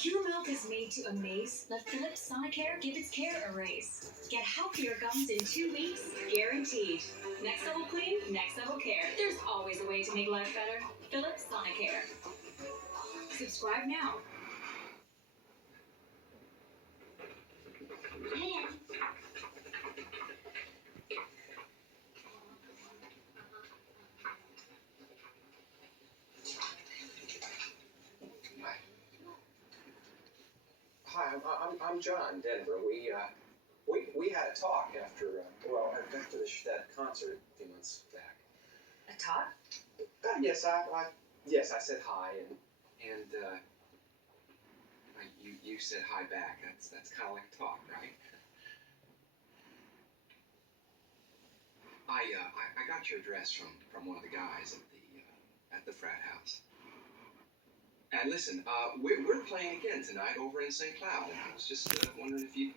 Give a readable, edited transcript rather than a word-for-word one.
If your mouth is made to amaze, let Philips Sonicare give its care a raise. Get healthier gums in 2 weeks, guaranteed. Next level clean, next level care. There's always a way to make life better. Philips Sonicare. Subscribe now. Hi, I'm John Denver. We had a talk after that concert a few months back. A talk? Yes, I said hi, and you said hi back. That's kind of like a talk, right? I got your address from one of the guys at the frat house. And listen, we're playing again tonight over in St. Cloud. And I was just wondering if you